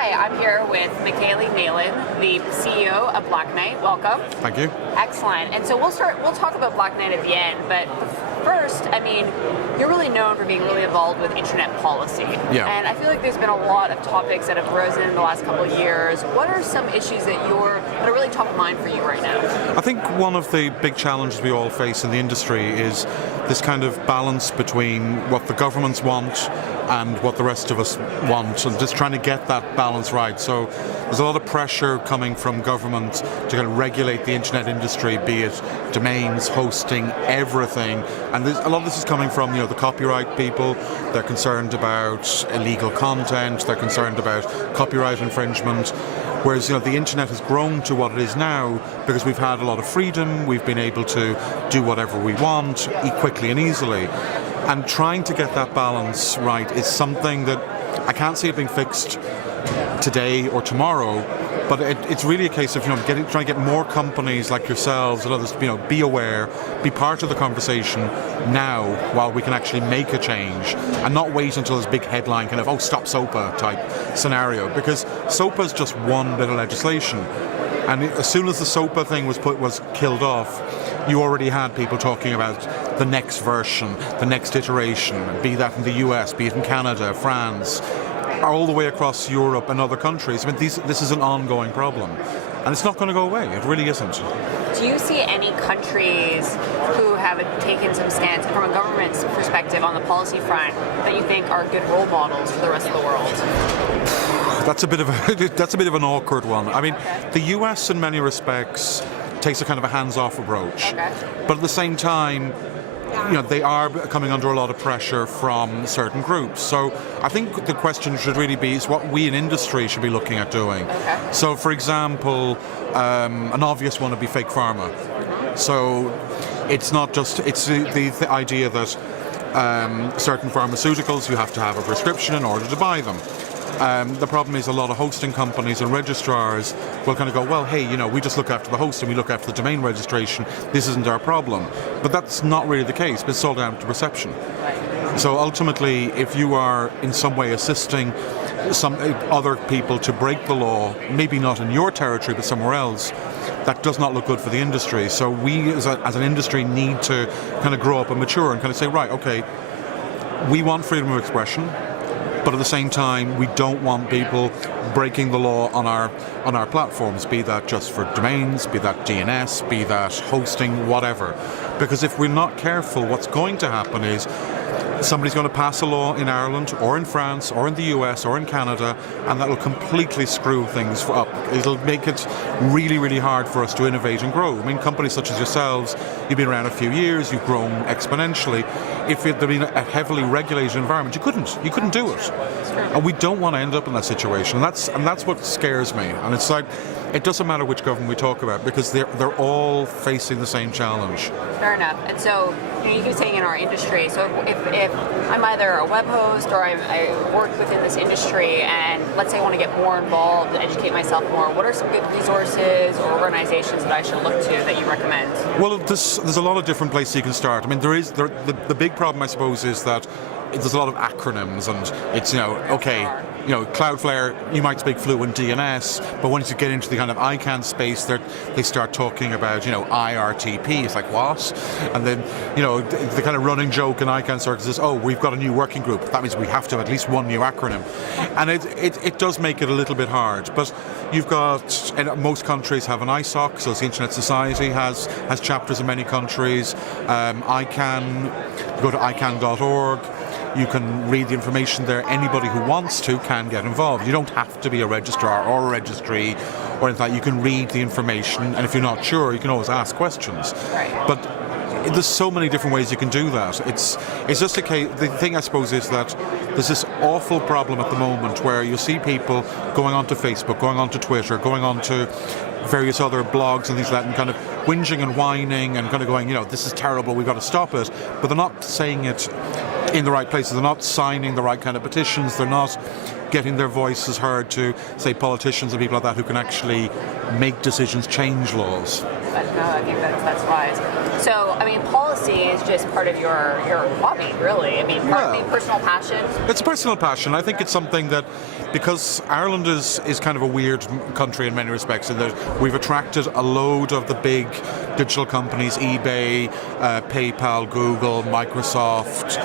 Hi, I'm here with Michele Neylon, the CEO of Blacknight. Welcome. Thank you. Excellent. And so we'll talk about Blacknight at the end, but first, I mean, you're really known for being really involved with internet policy. Yeah. And I feel like there's been a lot of topics that have arisen in the last couple of years. What are some issues that are really top of mind for you right now? I think one of the big challenges we all face in the industry is this kind of balance between what the governments want and what the rest of us want, and just trying to get that balance right. So there's a lot of pressure coming from government to kind of regulate the internet industry, be it domains, hosting, everything. And a lot of this is coming from the copyright people. They're concerned about illegal content. They're concerned about copyright infringement. Whereas the internet has grown to what it is now because we've had a lot of freedom. We've been able to do whatever we want quickly and easily. And trying to get that balance right is something that I can't see it being fixed today or tomorrow, but it's really a case of trying to get more companies like yourselves and others be aware, be part of the conversation now while we can actually make a change, and not wait until this big headline kind of stop SOPA type scenario, because SOPA is just one bit of legislation. And as soon as the SOPA thing was killed off, you already had people talking about the next version, the next iteration, be that in the US, be it in Canada, France, all the way across Europe and other countries. I mean, this is an ongoing problem, and it's not going to go away. It really isn't. Do you see any countries who have taken some stance from a government's perspective on the policy front that you think are good role models for the rest of the world? That's a bit of an awkward one. I mean, the US in many respects takes a kind of a hands-off approach, but at the same time, they are coming under a lot of pressure from certain groups. So I think the question should really be is what we in industry should be looking at doing. So, for example, an obvious one would be fake pharma. So it's not just, it's the idea that certain pharmaceuticals, you have to have a prescription in order to buy them. The problem is a lot of hosting companies and registrars will kind of go, well, hey, we just look after the hosting, we look after the domain registration, this isn't our problem. But that's not really the case, but it's all down to perception. So ultimately, if you are in some way assisting some other people to break the law, maybe not in your territory, but somewhere else, that does not look good for the industry. So we as an industry need to kind of grow up and mature and kind of say, right, okay, we want freedom of expression, but at the same time, we don't want people breaking the law on our platforms, be that just for domains, be that DNS, be that hosting, whatever. Because if we're not careful, what's going to happen is somebody's going to pass a law in Ireland or in France or in the US or in Canada, and that will completely screw things up. It'll make it really, really hard for us to innovate and grow. I mean, companies such as yourselves, you've been around a few years, you've grown exponentially. If there'd been a heavily regulated environment, you couldn't do it. And we don't want to end up in that situation. And that's what scares me. And it's like, it doesn't matter which government we talk about, because they're all facing the same challenge. Fair enough. And so you keep saying in our industry, so if I'm either a web host or I work within this industry, and let's say I want to get more involved and educate myself more, what are some good resources or organizations that I should look to that you recommend? Well, there's a lot of different places you can start. I mean, the big problem, I suppose, is that there's a lot of acronyms, and it's CloudFlare, you might speak fluent DNS, but once you get into the kind of ICANN space, they start talking about IRTP. It's like, what? And then the kind of running joke in ICANN circles is, we've got a new working group. That means we have to have at least one new acronym, and it does make it a little bit hard. But you've got, and most countries have an ISOC, so the Internet Society has chapters in many countries. ICANN, you go to ICANN.org. You can read the information there. Anybody who wants to can get involved. You don't have to be a registrar or a registry or anything like that. You can read the information, and if you're not sure, you can always ask questions. Right. But there's so many different ways you can do that. It's just a case. The thing, I suppose, is that there's this awful problem at the moment where you see people going onto Facebook, going onto Twitter, going onto various other blogs and things like that, and kind of whinging and whining and kind of going, this is terrible, we've got to stop it. But they're not saying it in the right places. They're not signing the right kind of petitions. They're not getting their voices heard to, say, politicians and people like that who can actually make decisions, change laws. No, I think that's wise. So, I mean, policy is just part of your hobby, really. I mean, part of your personal passion. It's a personal passion. I think it's something that, because Ireland is kind of a weird country in many respects, in that we've attracted a load of the big digital companies, eBay, PayPal, Google, Microsoft,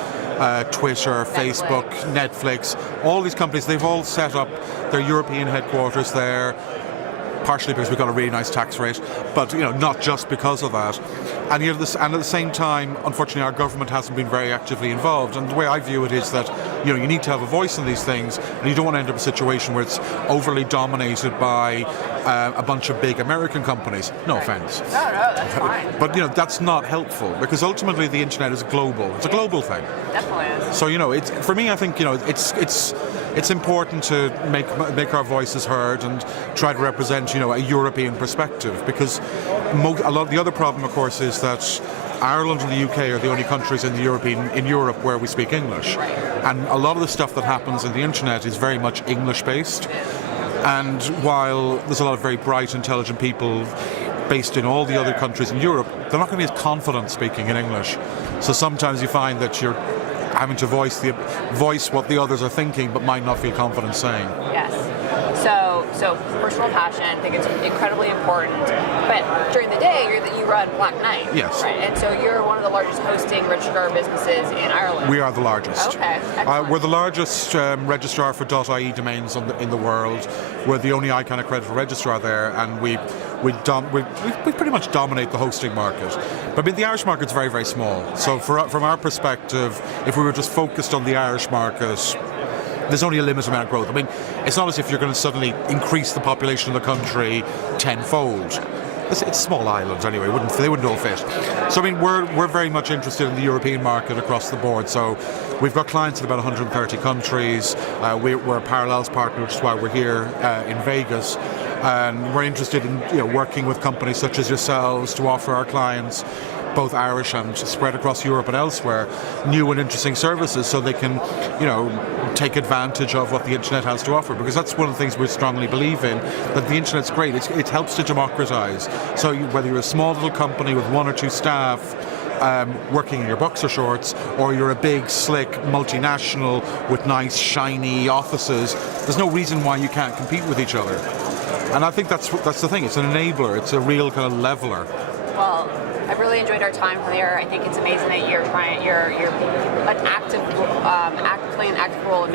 Twitter, Facebook, Netflix, all these companies, they've all set up their European headquarters there, partially because we've got a really nice tax rate, but not just because of that. And at the same time, unfortunately, our government hasn't been very actively involved. And the way I view it is that you need to have a voice in these things, and you don't want to end up in a situation where it's overly dominated by a bunch of big American companies. No offense. No, that's fine. But that's not helpful, because ultimately the internet is global. It's a global thing. Definitely is. So it's, for me, I think it's important to make our voices heard and try to represent a European perspective, because a lot of the other problem, of course, is that Ireland and the UK are the only countries in Europe where we speak English, and a lot of the stuff that happens in the internet is very much English based. And while there's a lot of very bright, intelligent people based in all the other countries in Europe, they're not going to be as confident speaking in English. So sometimes you find that you're having to voice what the others are thinking, but might not feel confident saying. Yes. So personal passion, I think it's incredibly important. But during the day, you run Blacknight. Yes. Right. And so you're one of the largest hosting registrar businesses in Ireland. We are the largest. Okay. We're the largest registrar for .ie domains in the world. We're the only ICANN accredited registrar there, and we pretty much dominate the hosting market. But I mean, the Irish market's very, very small. So from our perspective, if we were just focused on the Irish market, there's only a limited amount of growth. I mean, it's not as if you're going to suddenly increase the population of the country tenfold. It's small islands anyway, they wouldn't all fit. So I mean, we're very much interested in the European market across the board. So we've got clients in about 130 countries. We're a Parallels partner, which is why we're here in Vegas. And we're interested in working with companies such as yourselves to offer our clients, both Irish and spread across Europe and elsewhere, new and interesting services, so they can take advantage of what the internet has to offer, because that's one of the things we strongly believe in, that the internet's great. It helps to democratize. So whether you're a small little company with one or two staff working in your boxer shorts, or you're a big, slick multinational with nice, shiny offices, there's no reason why you can't compete with each other. And I think that's the thing. It's an enabler. It's a real kind of leveler. Well, I've really enjoyed our time here. I think it's amazing that you're an active, playing an active role in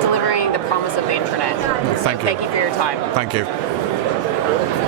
delivering the promise of the internet. Thank you. Thank you for your time. Thank you.